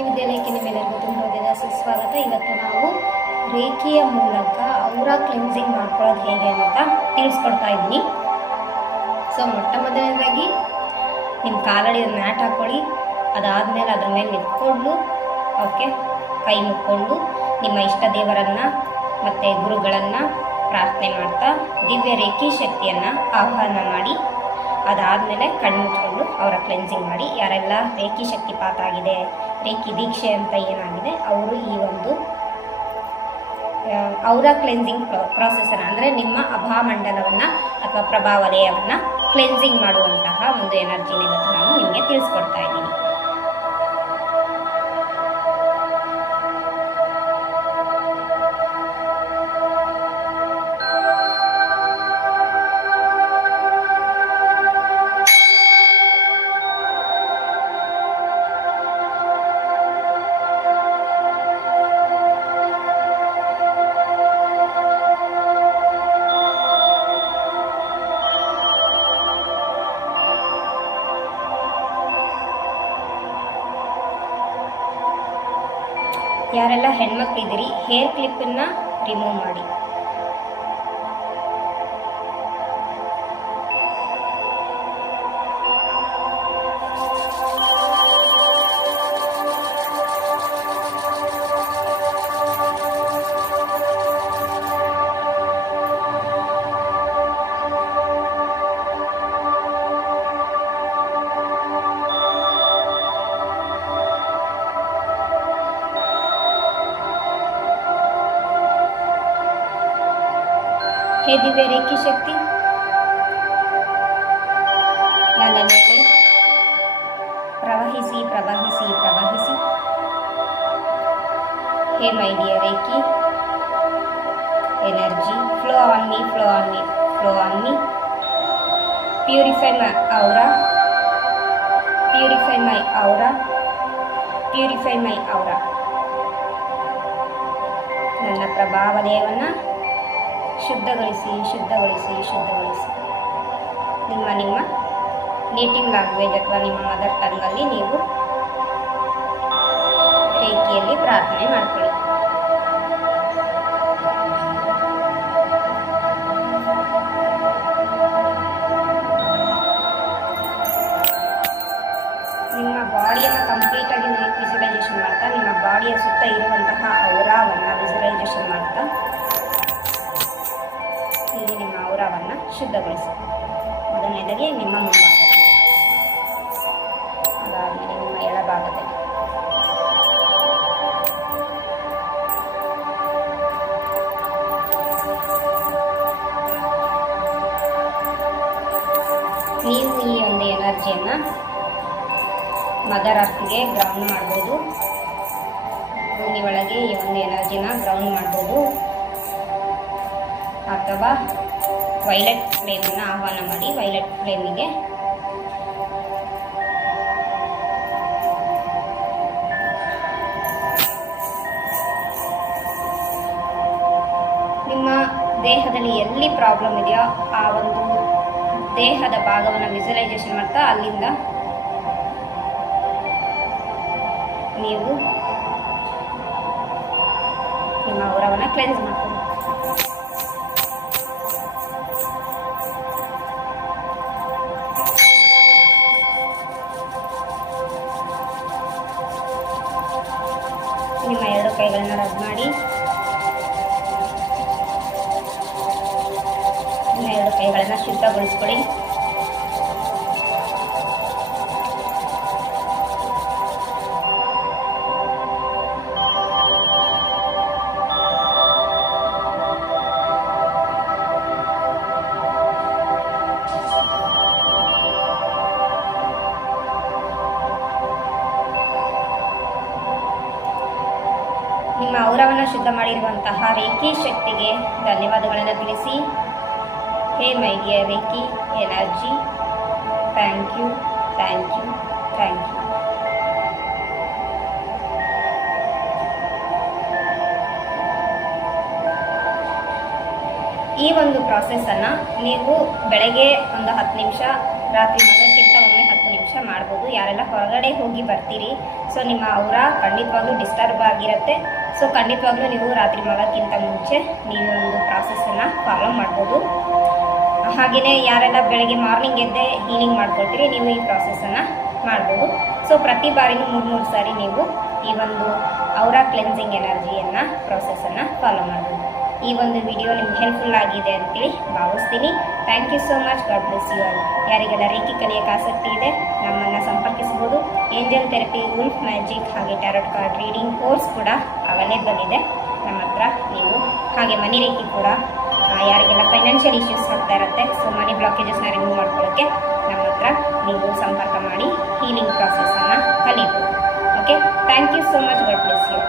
Reiki ವಿದ್ಯಾಲಯಕ್ಕೆ ನಿಮ್ಮೆಲ್ಲರಿಗೂ ತುಂಬ ಹೃದಯದ ಸುಸ್ವಾಗತ. ಇವತ್ತು ನಾವು ರೇಖಿಯ ಮೂಲಕ ಔರಾ ಕ್ಲೆನ್ಸಿಂಗ್ ಮಾಡ್ಕೊಳ್ಳೋದು ಹೇಗೆ ಅಂತ ತಿಳಿಸ್ಕೊಡ್ತಾ ಇದ್ದೀನಿ. ಸೊ ಮೊಟ್ಟ ಮೊದಲನೇದಾಗಿ ನಿಮ್ಮ ಕಾಲಡಿ ಮ್ಯಾಟ್ ಹಾಕ್ಕೊಳ್ಳಿ. ಅದಾದಮೇಲೆ ಅದ್ರ ಮೇಲೆ ನಿಂತ್ಕೊಂಡು ಓಕೆ ಕೈ ಮುಕ್ಕೊಂಡು ನಿಮ್ಮ ಇಷ್ಟ ದೇವರನ್ನು ಮತ್ತು ಗುರುಗಳನ್ನು ಪ್ರಾರ್ಥನೆ ಮಾಡ್ತಾ ದಿವ್ಯ ರೇಖಿ ಶಕ್ತಿಯನ್ನು ಆಹ್ವಾನ ಮಾಡಿ ಅದಾದಮೇಲೆ ಕಣ್ಣು ಮುಚ್ಕೊಂಡು ಅವರ ಕ್ಲೆನ್ಸಿಂಗ್ ಮಾಡಿ. ಯಾರೆಲ್ಲ ರೇಖಿ ಶಕ್ತಿಪಾತ ಆಗಿದೆ, ರೇಖಿ ದೀಕ್ಷೆ ಅಂತ ಏನಾಗಿದೆ ಅವರು ಈ ಒಂದು ಔರಾ ಕ್ಲೆನ್ಸಿಂಗ್ ಪ್ರಾಸೆಸನ್ನು ಅಂದರೆ ನಿಮ್ಮ ಅಭಾಮಂಡಲವನ್ನು ಅಥವಾ ಪ್ರಭಾವಲಯವನ್ನು ಕ್ಲೆನ್ಸಿಂಗ್ ಮಾಡುವಂತಹ ಒಂದು ಎನರ್ಜಿನ ಇವತ್ತು ನಾನು ನಿಮಗೆ ತಿಳಿಸ್ಕೊಡ್ತಾ ಇದ್ದೀನಿ. ಯಾರೆಲ್ಲ ಹೆಣ್ಮಕ್ಳಿದ್ದೀರಿ ಹೇರ್ ಕ್ಲಿಪ್ಪನ್ನು ರಿಮೂವ್ ಮಾಡಿ. ಹೇ ದಿವ್ಯ ರೇಖಿ ಶಕ್ತಿ, ನನ್ನ ಮೇಲೆ ಪ್ರವಹಿಸಿ ಪ್ರವಹಿಸಿ ಪ್ರವಹಿಸಿ. Hey my dear reiki energy, flow on me, flow on me, flow on me. Purify my aura, purify my aura, purify my aura. ನನ್ನ ಪ್ರಭಾವಲಯವನ್ನು ಶುದ್ಧಗೊಳಿಸಿ ಶುದ್ಧಗೊಳಿಸಿ ಶುದ್ಧಗೊಳಿಸಿ. ನಿಮ್ಮ ನೇಟಿವ್ ಲ್ಯಾಂಗ್ವೇಜ್ ಅಥವಾ ನಿಮ್ಮ ಮದರ್ ಟಂಗಲ್ಲಿ ನೀವು ರೇಖಿಯಲ್ಲಿ ಪ್ರಾರ್ಥನೆ ಮಾಡ್ಕೊಳ್ಳಿ. ನಿಮ್ಮ ಬಾಡಿಯನ್ನು ಕಂಪ್ಲೀಟಾಗಿ ವಿಜುವಲೈಸೇಷನ್ ಮಾಡ್ತಾ ನಿಮ್ಮ ಬಾಡಿಯ ಸುತ್ತ ಇರುವಂತಹ ಔರಾವನ್ನು ವಿಜುವಲೈಸೇಷನ್ ಮಾಡ್ತಾ ಹೀಗೆ ನಿಮ್ಮ ಔರಾವನ್ನು ಶುದ್ಧಗೊಳಿಸಿ. ಮೊದಲನೇದಾಗಿ ನಿಮ್ಮ ಮುಂಭಾಗದಲ್ಲಿ, ಅದಾದಮೇಲೆ ನಿಮ್ಮ ಎಡಭಾಗದಲ್ಲಿ, ನೀವು ಈ ಒಂದು ಎನರ್ಜಿಯನ್ನು ಮದರ್ ಅರ್ತ್ಗೆ ಗ್ರೌಂಡ್ ಮಾಡ್ಬೋದು. ಭೂಮಿ ಒಳಗೆ ಈ ಒಂದು ಎನರ್ಜಿನ ಗ್ರೌಂಡ್ ಮಾಡ್ಬೋದು ಅಥವಾ ವೈಲೆಟ್ ಫ್ಲೇಮನ್ನು ಆಹ್ವಾನ ಮಾಡಿ ವೈಲೆಟ್ ಫ್ಲೇಮಿಗೆ ನಿಮ್ಮ ದೇಹದಲ್ಲಿ ಎಲ್ಲಿ ಪ್ರಾಬ್ಲಮ್ ಇದೆಯೋ ಆ ಒಂದು ದೇಹದ ಭಾಗವನ್ನು ವಿಜುವಲೈಸೇಷನ್ ಮಾಡ್ತಾ ಅಲ್ಲಿಂದ ನೀವು ನಿಮ್ಮ ಔರವನ್ನು ಕ್ಲೆನ್ಸ್ ಮಾಡ್ತೀವಿ. ನಿಮ್ಮ ಎರಡು ಕೈಗಳನ್ನ ರಬ್ ಮಾಡಿ, ನಿಮ್ಮ ಎರಡು ಕೈಗಳನ್ನು ಶುದ್ಧಗೊಳಿಸ್ಕೊಳ್ಳಿ. ನಿಮ್ಮ ಔರವನ್ನು ಶುದ್ಧ ಮಾಡಿರುವಂತಹ ರೇಖಿ ಶಕ್ತಿಗೆ ಧನ್ಯವಾದಗಳನ್ನು ತಿಳಿಸಿ. Hey my dear reiki energy, thank you, thank you, thank you. ಈ ಒಂದು ಪ್ರಾಸೆಸ್ಸನ್ನು ನೀವು ಬೆಳಗ್ಗೆ ಒಂದು 10 ನಿಮಿಷ, ರಾತ್ರಿ ಮಲಗೋಕ್ಕಿಂತ ಒಮ್ಮೆ 10 ನಿಮಿಷ ಮಾಡಿ. ಮಾಡ್ಬೋದು. ಯಾರೆಲ್ಲ ಹೊರಗಡೆ ಹೋಗಿ ಬರ್ತೀರಿ, ಸೊ ನಿಮ್ಮ ಅವರ ಖಂಡಿತವಾಗ್ಲೂ ಡಿಸ್ಟರ್ಬ್ ಆಗಿರುತ್ತೆ. ಸೊ ಖಂಡಿತವಾಗ್ಲೂ ನೀವು ರಾತ್ರಿ ಮಲಕ್ಕಿಂತ ಮುಂಚೆ ನೀವು ಒಂದು ಪ್ರಾಸೆಸನ್ನು ಫಾಲೋ ಮಾಡ್ಬೋದು. ಹಾಗೆಯೇ ಯಾರೆಲ್ಲ ಬೆಳಗ್ಗೆ ಮಾರ್ನಿಂಗ್ ಎದ್ದೆ ಹೀಲಿಂಗ್ ಮಾಡ್ಕೊಳ್ತೀರಿ, ನೀವು ಈ ಪ್ರಾಸೆಸನ್ನು ಮಾಡ್ಬೋದು. ಸೊ ಪ್ರತಿ ಬಾರಿನೂ 3 ಸಾರಿ ನೀವು ಈ ಒಂದು ಔರಾ ಕ್ಲೆನ್ಸಿಂಗ್ ಎನರ್ಜಿಯನ್ನು ಪ್ರಾಸೆಸನ್ನು ಫಾಲೋ ಮಾಡ್ಬೋದು. ಈ ಒಂದು ವಿಡಿಯೋ ನಿಮ್ಗೆ ಹೆಲ್ಪ್ಫುಲ್ ಆಗಿದೆ ಅಂತೇಳಿ ಭಾವಿಸ್ತೀನಿ. Thank you so much. God bless you all. ಯಾರಿಗೆಲ್ಲ ರೇಖಿ ಕಲಿಯೋಕ್ಕೆ ಆಸಕ್ತಿ ಇದೆ ನಮ್ಮನ್ನು ಸಂಪರ್ಕಿಸ್ಬೋದು. ಏಂಜಲ್ ಥೆರಪಿ, ವುಲ್ಫ್ ಮ್ಯಾಜಿಕ್ ಹಾಗೆ ಟ್ಯಾರೋಟ್ ಕಾರ್ಡ್ ರೀಡಿಂಗ್ ಕೋರ್ಸ್ ಕೂಡ ಅವೈಲೇಬಲ್ ಇದೆ ನಮ್ಮ ಹತ್ರ. ನೀವು ಹಾಗೆ ಮನಿ ರೇಖಿ ಕೂಡ, ಯಾರಿಗೆಲ್ಲ ಫೈನಾನ್ಷಿಯಲ್ ಇಶ್ಯೂಸ್ ಆಗ್ತಾ ಇರುತ್ತೆ, ಸೊ ಮನಿ ಬ್ಲಾಕೇಜಸ್ನ ರಿಮೂವ್ ಮಾಡ್ಕೊಳ್ಳೋಕ್ಕೆ ನಮ್ಮ ಹತ್ರ ನೀವು ಸಂಪರ್ಕ ಮಾಡಿ ಹೀಲಿಂಗ್ ಪ್ರಾಸೆಸನ್ನು ಕಲಿಬೋದು. Okay, thank you so much. God bless you.